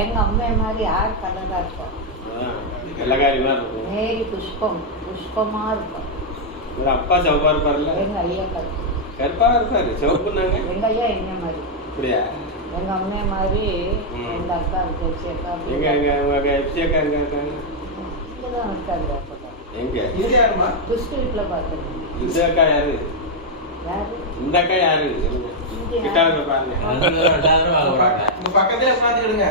எங்க அம்மா மாதிரி யார் கலரா இருக்கும்? மேரி புஷ்பமா இருக்கும். அப்பா சிவப்பா இருப்பாருல்ல? எங்க ஐயா கருப்பா இருப்பாரு. சிவப்புனாங்க எங்க ஐயா என்ன மாதிரி? அப்படியா? எங்க அம்மா மாதிரி எங்க அக்கா இருக்கு. எங்க அக்கா எங்க இருக்காங்க? இங்கதான் இருக்காங்க. எங்க இது யாருமா? வீட்டுல பாத்துருக்கேன். இந்த அக்கா யாரு? இந்த அக்கா யாரு? கிட்டாங்க பாருங்க. உங்க பக்கத்துல உட்காந்துக்கிடுங்க.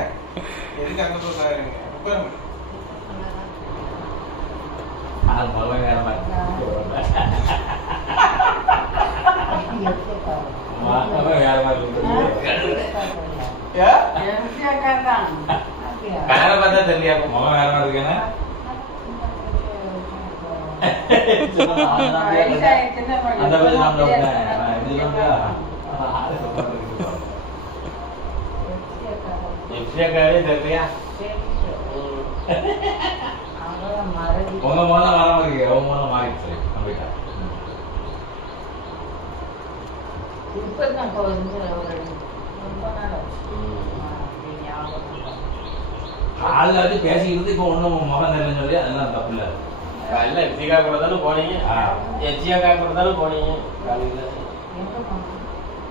எதுக்கு அங்க போய் பாருங்க. உட்காருங்க. வேற பார்த்தா தெரியல. முகம் வேற மாதிரி இருக்கேன்னா அந்த தெரியலையா? உங்க மூலம் வர மாதிரி உங்க மூலம் மாறிடுச்சு. காலைல வச்சு பேசிக்கிறது இப்போ ஒன்றும் முகம் தெரியலன்னு சொல்லி அதெல்லாம் தப்பு இல்லை. காலையில் எச்சிக்கா கூட தானே போனீங்க. எச்சிக்கா கூட தானே போனீங்க காலையில்.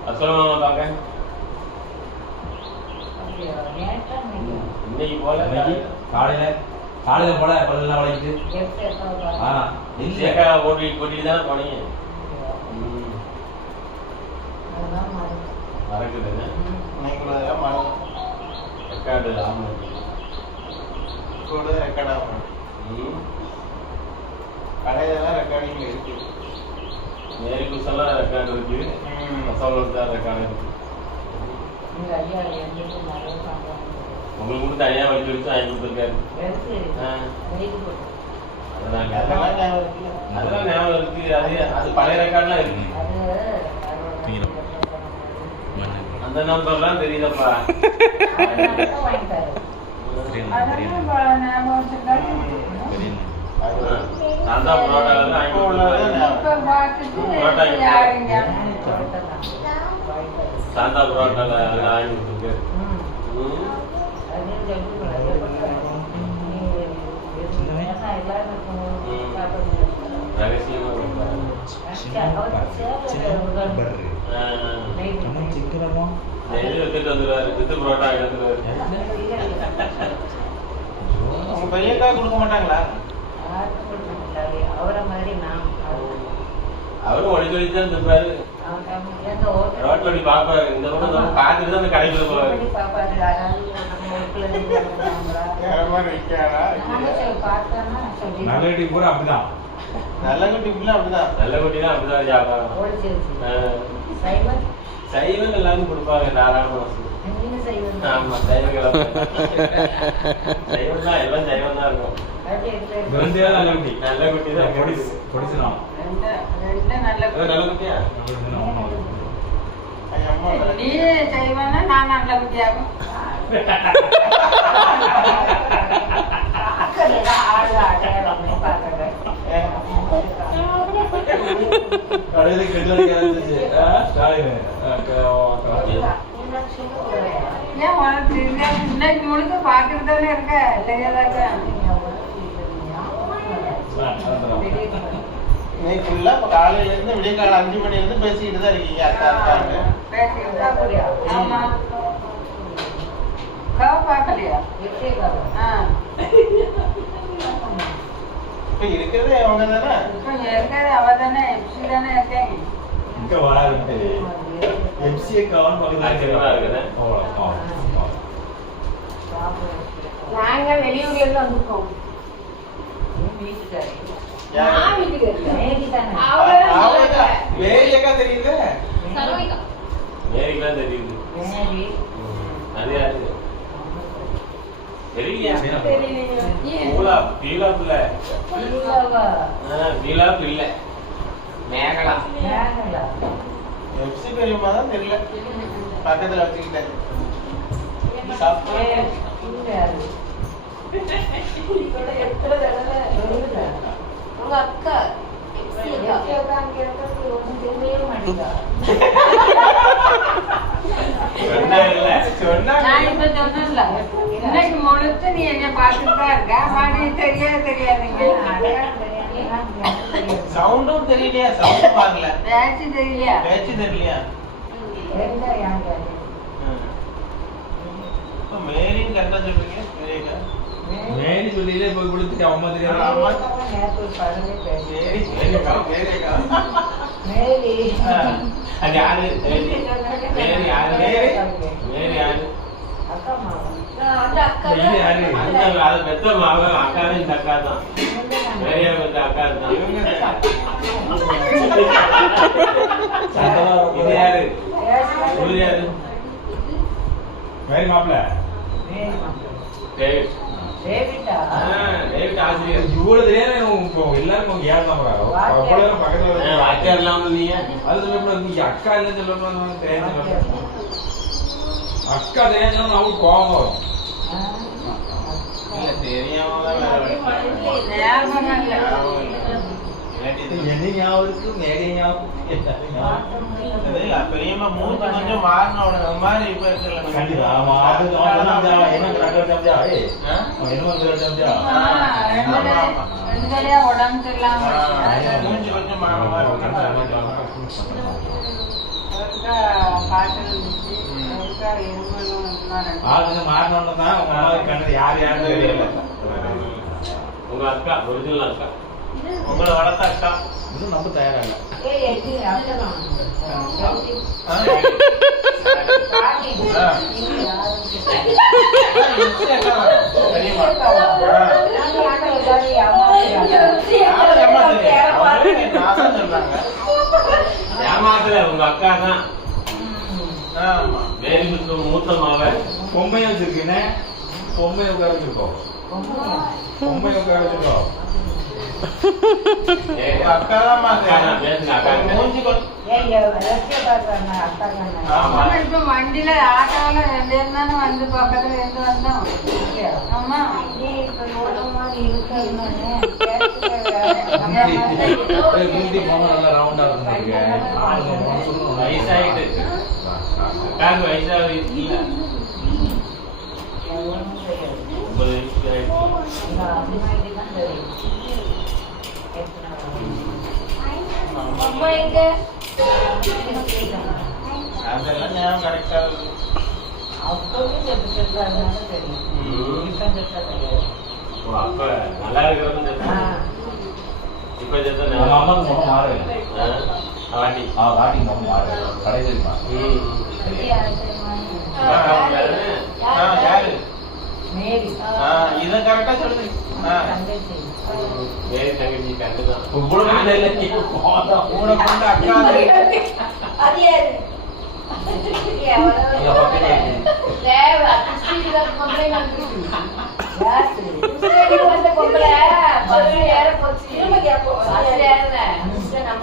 அசலம் பாங்க இன்னைக்கு போல. காலையில போல பல்லெல்லாம் வளைக்கிட்டு எச்சிக்கா கூட்டிட்டு தானே போனீங்க. மறக்குதுங்க ரெக்கார்டு ஆமாம் கூட ரெக்கார்ட் ஆகும். கடையிலலாம் ரெக்கார்டிங் இருக்கு. மேரி குசெல்லாம் ரெக்கார்டு இருக்கு. மசாலோட தான் ரெக்கார்டு இருக்கு. உங்களுக்கு கூட தனியாக வச்சு வச்சு வாங்கி கொடுத்துருக்காரு. அதெல்லாம் ஞாபகம் இருக்கு. அது பழைய ரெக்கார்ட்லாம் இருக்கு. அந்த நம்பர்லாம் தெரியுதப்பா. சாந்தா புரோட்டா சாந்தா புரோட்டால வாங்கி கொடுத்துருக்கு. ரகசியமா வித்துட்டு வந்துருவாரு. வித்து புரோட்டா எடுத்துருவாரு. உங்க பையன்கா கொடுக்க மாட்டாங்களா? அவரை மாதிரி நான் அவரும் ஒளி சொல்லி தான் திருப்பாரு. ரோட்ல அப்படி பாப்பாரு. இந்த பக்கம் பார்த்துட்டு தான் அந்த கடைக்குள்ள போவாரு. நல்ல குட்டி பூரா அப்படிதான். நல்ல குட்டி பூரா அப்படிதான். நல்ல குட்டி தான் அப்படிதான் வியாபாரம். சைவம் எல்லாரும் கொடுப்பாங்க. தாராளமா. ஆமா சைவம் சைவம் தான். எல்லாம் சைவம் தான் இருக்கும். நல்ல குட்டி. நல்ல குட்டி தான். பொடிச்சுனா நல்ல குட்டியா? நீ செய்வானா நான் நல்ல குட்டியாகும். இன்னைக்கு முழுக்க பாக்குறதானே இருக்க தெரியாதாக்க. காலையில இருந்து விடிய கால 5 மணில இருந்து பேசிக்கிட்டு தான் இருக்கீங்க. பாக்கலையா? இப்ப இருக்கிறதே அவங்க தானே. இருக்கிறது அவ தானே. எப்சி தானே இருக்கேன். இங்க வராது. எப்சியை கவனம் பண்ணுங்க. நாங்க வெளியூர்ல இருந்து வந்திருக்கோம். மேரிக்கா தெரியுது. மேரிக்கா தெரியுது. அது யாரு தெரியலையா? மேகலா எப்சி பெரியம்மா தான் தெரியல. பக்கத்துல வச்சுக்கிட்டேன். உங்க அக்கா சொன்னாங்கல்ல. நான் இப்ப சொன்னேன்ல, இன்னைக்கு முழுத்து நீ என்ன பார்த்துட்டு தான் இருக்க. மணி தெரியாதுங்க. சவுண்டும் தெரியலையா? சவுண்ட் பார்க்கல. பேச்சு தெரியலையா? பேச்சு தெரியலையா? இப்ப மேரின்னு கரெக்டா சொல்றீங்க. மேரிக்கா? மேரி சொல்லியிலே போய் கொடுத்துட்டு அம்மா தெரியாது. அம்மா. மேரிக்கா. அது யாரு? மேரி யாரு? மேரி யாரு? இது யாரு? அது பெத்த மகன் அக்காவே இந்த அக்கா தான். மேரியா பெத்த அக்கா தான். இது யாரு? இவரு யாரு? மேரி மாப்பிள்ள டேவிட். டேவிட் ஆசிரியர். இவ்வளவு தெரியாது எல்லாரும் ஏன் தான் பக்கத்துல அக்கா இல்லாம நீங்க அது சொல்லக்கூடாது. நீங்க அக்கா இல்லைன்னு சொல்லணும். தெரியாது அக்கா தெரியாது அவங்களுக்கு கோபம் வரும். இல்ல தெரியாம தான் வேற ஞாபகம் இல்லை. என்ன ஞாபகம் இருக்கு? மேரி ஞாபகம் பெரியம்மா மூஞ்சி கொஞ்சம் மாறினோட மாதிரி இப்ப இருக்குல்ல. கண்டிப்பா ஆமா. அது என்ன கரெக்டா சமைச்சா என்ன சமைச்சா ரெண்டுலயே உடம்பு சரியில்லாம மூஞ்சி கொஞ்சம் மாறின மாதிரி காய்ச்சல் இருந்துச்சு. இருமலும் ஆளுங்க மாறினோன்னு தான் உங்க அம்மாவுக்கு கண்டது யார் யாருன்னு தெரியல. உங்க அக்கா ஒரிஜினல் அக்கா, உங்களை வளர்த்த அக்கா. இன்னும் நம்ம தயாராகல. ஏமாத்துல உங்க அக்கா தான். வேறு மூத்த மாவன் பொம்மையை வச்சிருக்கீங்க. பொம்மையை உட்கார வச்சிருக்கோம். பொம்மையை உட்கார வச்சிருக்கோம். அக்கா தான் பேசுங்க. அக்கா மூஞ்சி இப்ப வண்டியில ஆட்டோல ரெண்டு இருந்தாலும் வந்து பக்கத்துல இருந்து வந்தோம். ஆமா மூர்த்தி பொம்மை நல்லா ரவுண்டா இருக்கு. வயசாயிட்டு அக்காவுக்கு வயசாக இல்ல. 50 அதெல்லாம் ஞாபகம் கரெக்டா இருக்கு. அப்ப நல்லா இருக்கிறது இப்ப அம்மாவுக்கு முகம் மாறல. வாட்டி வாட்டி முகம் மாறல. கடை தெரியுமா? யாரு? இத கரெக்டா சொல்லுங்க. வேறு தங்கச்சி கண்டுதான் கூட கொண்டு அக்கா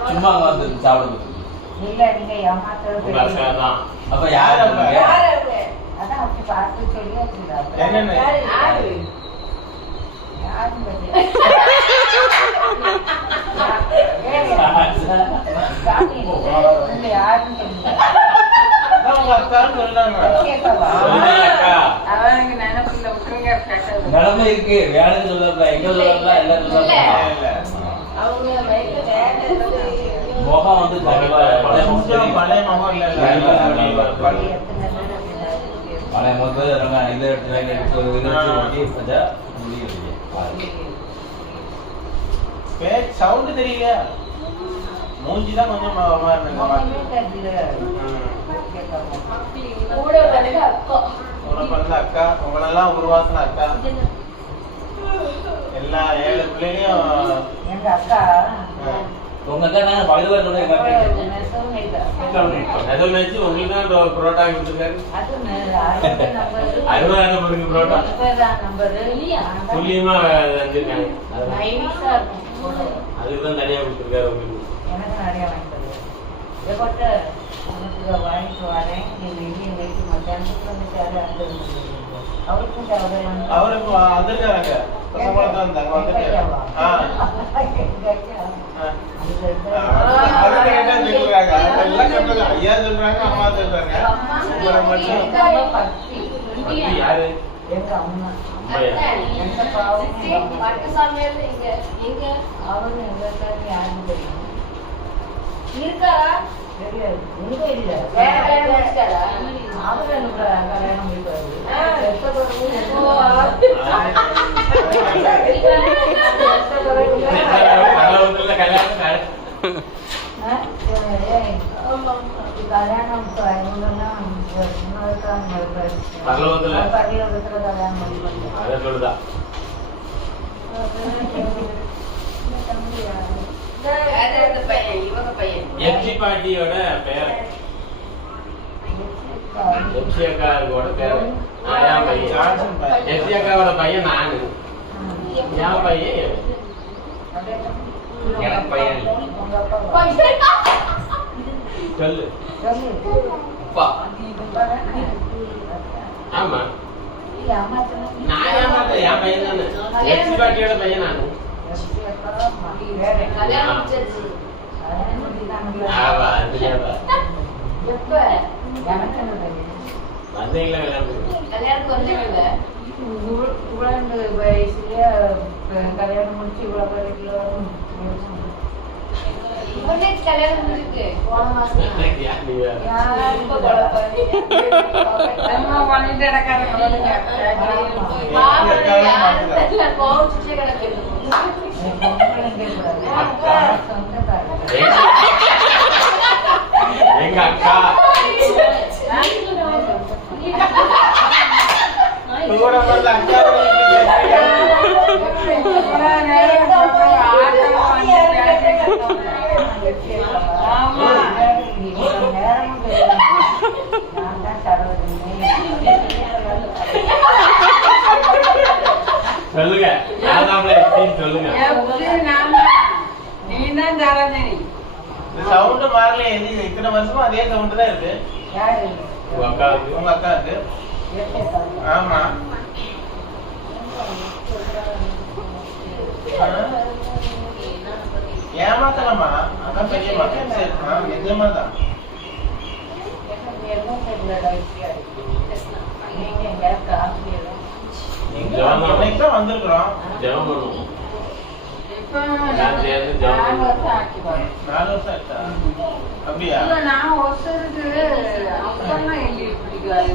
சும்மா வந்து சாப்பிடுறது இல்ல. நீங்க உங்க அக்கா தான். அப்ப யாரு? அதான் அப்படி பார்த்து சொல்லியாச்சு. என்னன்னு நிலைமை இருக்கு. வேலைக்கு சொல்லல, எங்க சொல்லல, எல்லாம் சொல்லல. முகம் வந்து பழைய முகம் இல்ல. பழைய முகத்து நம்ம இதை எடுத்து சவுண்ட் தெரியல. மூஞ்சிதான் கொஞ்சம் அக்கா. உங்களெல்லாம் உருவாக்குன அக்கா. எல்லா 7 பிள்ளையும் எங்க அக்கா. உங்க அக்கா நான் பழுதுவா சொல்ல எங்க அக்கா உங்களுக்கு தான் புரோட்டா கொடுத்துருக்காரு. 60,000 நம்பருக்கு புரோட்டா துல்லியமா செஞ்சிருக்காங்க. அதுக்குதான் தனியா கொடுத்துருக்காரு உங்களுக்கு. எனக்கு நிறைய வாங்கிட்டு உனக்கு வாங்கிட்டு வரேன். நீ இன்னைக்கு மத்தியானத்துக்கு வந்து சேலை எடுத்து அவருக்கும் சேலை அவருக்கு வந்திருக்காங்க பசங்கள வந்தாங்க வந்துட்டாங்க. அதுக்கு என்ன சொல்றாங்க? எல்லாம் சொல்றாங்க. ஐயா சொல்றாங்க, அம்மா சொல்றாங்க. உங்களை மட்டும் பத்தி யாரு? எங்க அம்மா அம்மையா? எந்த பாவம் பட்டுசாமியார் எங்க அவரு எங்களுக்கு யாருக்கும் தெரியும் இருக்காரா? தெரியாது. எங்க இல்ல வேற வேற முடிச்சிட்டாரா? அவரு எனக்கு கல்யாணம் முடிப்பாரு. பரலோகத்துல கல்யாணம் கல்யாணம் பரலோகத்துல கல்யாணம் முடிப்பாரு. அதை சொல்லுதா? இந்த பையன் இவங்க பையன் எப்சி பாட்டியோட பேர் எப்சி அக்காவோட பேர் என் பையன். ஜான்சன் பாய். எப்சி அக்காவோட பையன் நானு. என் பையன் எனக்கு பையன் இல்லை. சொல்லு. அப்பா. ஆமா நான் ஏமாத்தேன். என் பையன் தானே. எப்சி பாட்டியோட பையன் நானு. கல்யாணம் முடிச்சிருச்சு. ஆவா அதுலயாவா எப்ப வந்தீங்களா கல்யாணம்? கல்யாணத்துக்கு வந்தீங்கல்ல? இவ்வளவு வயசுல கல்யாணம் முடிச்சு இவ்வளவு பேருக்கு இவனே கல்யாணம் முடிஞ்சிருக்கு போன மாசம். யார் நீ வேற? ரொம்ப குழப்பாரு. அம்மா பண்ணிட்டு இடக்காரங்க பாவம் யாரும் தெரியல, கோவிச்சுட்டே கிடக்குது. எங்க அக்கா கூட வந்து அக்கா சொல்லுங்க. யாராமல எப்படின்னு சொல்லுங்க. நீதான் தரஞ்சனி சவுண்ட் மாறல. இத்தனை வருஷமா அதே சவுண்ட் தான் இருக்கு. உங்க அக்காவுக்கு உங்க அக்காவுக்கு. ஆமா. ஏமாத்தலாமா? அதான் பெரிய மக்கள் சேர்க்கலாம். நிஜமா தான். இன்னைக்கு தான் வந்திருக்கிறோம். ஜெபம் பண்ணுவோம். இப்ப நான் சேர்ந்து ஜெபம் 4 பண்ணுவோம். வருஷம் ஆக்கிப்பாரு. 4 வருஷம் ஆச்சா? அப்படியா? இல்ல, நான் ஒருத்தருக்கு அப்பெல்லாம் எங்களுக்கு பிடிக்காது.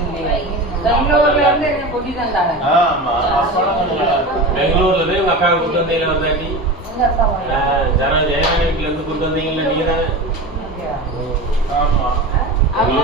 பெங்களூர்ல இருந்து என்ன கொட்டி தந்தாங்க. ஆமா. அப்பெல்லாம் கொஞ்சம் நல்லா இருக்கும். பெங்களூர்ல இருந்து உங்க அக்காவை கூட்டு வந்தீங்களா வந்தாட்டி? எங்க அக்கா வாங்க. ஜனா ஜெயராணி வீட்டுல இருந்து கூட்டு வந்தீங்களா நீங்க தானே? ஆமா. அவங்க